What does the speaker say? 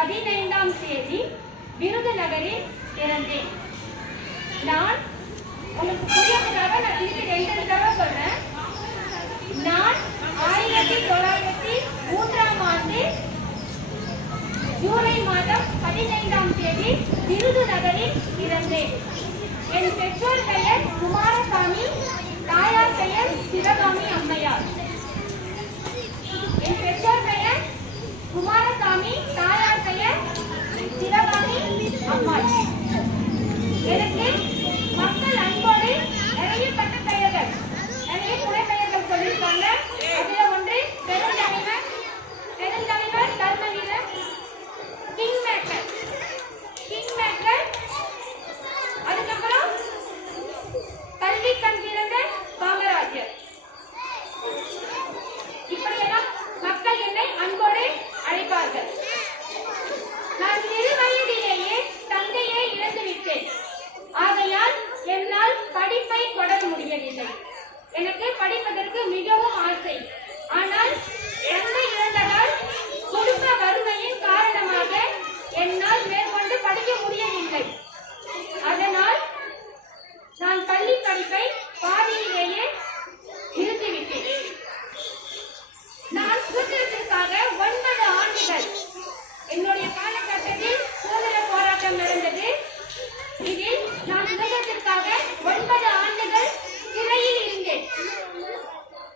15ஆம் தேதி விருதுநகரில் பிறந்தேன். நான் உங்களுக்கு புரியறதுக்காக நான் திருப்பி 2 தடவை சொல்றேன். நான் 1903ஆம் ஆண்டு ஜூலை மாதம் 15ஆம் தேதி விருதுநகரில் பிறந்தேன். என் பெற்றோர் பெயர் குமாரசாமி, தாயார் பெயர் சிவகாமி அம்மையார்.